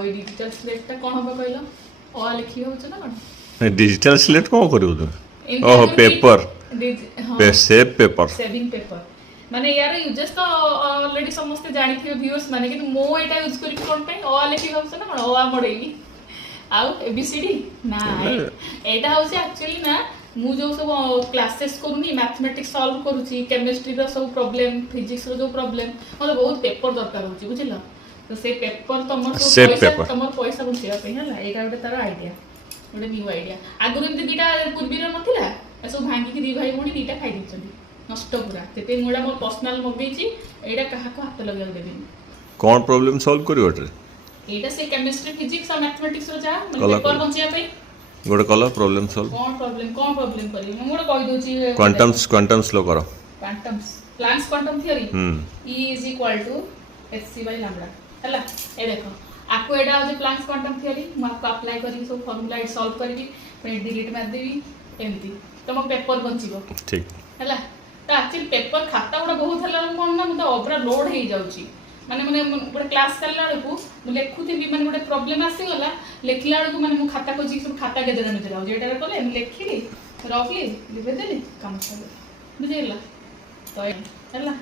ଆଉ ଏଇ ଡିଜିଟାଲ ସ୍ଲେଟଟା କ'ଣ ହବ କହିଲ? ଅ ଲେଖି ହେଉଛି ନା କ'ଣ? डिजिटल स्लेट कौन करियो तुम ଏମିତି ओहो ଆଗରୁ पेपर ହଁ सेव पेपर ସେଭିଂ ପେପର ମାନେ ୟାର ୟୁଜେସ୍ ତ ଅଲରେଡି ସମସ୍ତେ ଜାଣିଥିବେ ଭିଉର୍ସ ମାନେ, କିନ୍ତୁ ମୁଁ ଏଇଟା ୟୁଜ୍ କରିବି କ'ଣ ପାଇଁ? ଅ ଲେଖି ଭାବୁଛ ନା କ'ଣ? ଅ ମଡ଼େଇବି ଆଉ ABCD ନା। ଏଇଟା ହେଉଛି ଆକ୍ଚୁଆଲି ନା, ମୁଁ ଯେଉଁ ସବୁ କ୍ଲାसेସ୍ କରୁନି, ମ୍ୟାଥମେଟିକ୍ସ ସଲ୍ଭ କରୁଛି, କେମିଷ୍ଟ୍ରିର ସବୁ ପ୍ରୋବ୍ଲେମ୍, ଫିଜିକ୍ସର ଯେଉଁ ପ୍ରୋବ୍ଲେମ୍, ମୋତେ ବହୁତ ପେପର ଦରକାର ହେଉଛି, ବୁଝିଲ? ତ ସେଇ ପେପର ତମର Save ପଇସା paper. ତମର ପଇସା ବଞ୍ଚିବା ପାଇଁ ହେଲା। ଏଇଟା ଗୋଟେ ତାର ଆଇଡ଼ିଆ, ଗୋଟେ ନ୍ୟୁ ଆଇଡ଼ିଆ। ଆଗରୁ ଏମିତି ଦୁଇଟା ପୂର୍ବୀର ନଥିଲା, ଏସବୁ ଭାଙ୍ଗିକି ଦୁଇ ଭାଇ ଭଉଣୀ ଦୁଇଟା ଖାଇ ଦେଇଛନ୍ତି, ନଷ୍ଟ ପୁରା। ସେଥିପାଇଁ ମୁଁ ଏଇଟା ମୋର ପର୍ସନାଲ ମଗେଇଛି, ଏଇଟା କାହାକୁ ହାତ ଲଗେଇବାକୁ ଦେବିନି। कौन प्रॉब्लम सॉल्व करियो एटे ଏଇଟା ସେ କେମିଷ୍ଟ୍ରି, ଫିଜିକ୍ସ ଆଉ ମ୍ୟାଥମେଟିକ୍ସର ଯାହା ମାନେ କଲା ପେପର କଲା। ବଞ୍ଚିବା ପାଇଁ। गोटे कल प्रॉब्लम सॉल्व କ'ଣ ପ୍ରୋବ୍ଲେମ୍ କରିବି ମୁଁ ଗୋଟେ କହିଦେଉଛି। क्वांटम्स लो करो quantums Planck's quantum theory hmm E is equal to hc/λ ହେଲା। ଏ ଦେଖ ଆକୁ ଏଇଟା ହେଉଛି ପ୍ଲାଙ୍କ୍ସ କ୍ୱାଣ୍ଟମ୍ ଥିଓରି। ମୁଁ ଆକୁ ଆପ୍ଲାଏ କରିକି ସବୁ ଫର୍ମୁଲା ଏଇଠି ସଲ୍ଭ କରିବି, ପୁଣି ଡିଲିଟ୍ ମାରିଦେବି, ଏମିତି ତମ ପେପର ବଞ୍ଚିବ ठीक ହେଲା। ତ ଆକ୍ଚୁଆଲି ପେପର ଖାତା ଗୁଡ଼ା ବହୁତ ହେଲା ବେଳକୁ କ'ଣ ନା, ମୁଁ ତ ପୁରା ଲୋଡ୍ ହେଇଯାଉଛି। ମାନେ ଗୋଟେ କ୍ଲାସ୍ ଚାଲିଲା ବେଳକୁ ମୁଁ ଲେଖୁଥିବି, ମାନେ ଗୋଟେ ପ୍ରୋବ୍ଲେମ୍ ଆସିଗଲା, ଲେଖିଲା ବେଳକୁ ମାନେ ମୁଁ ଖାତା ଖୋଜିକି ସବୁ ଖାତା କେତେ ଜାଣି ଯାଉଛି। ଏଇଟାରେ କଲେ ମୁଁ ଲେଖିଲି, ରଖିଲି, ଲିଭେଇଦେଲି, କାମ ସରିଲା, ବୁଝିଗଲା ତ ହେଲା।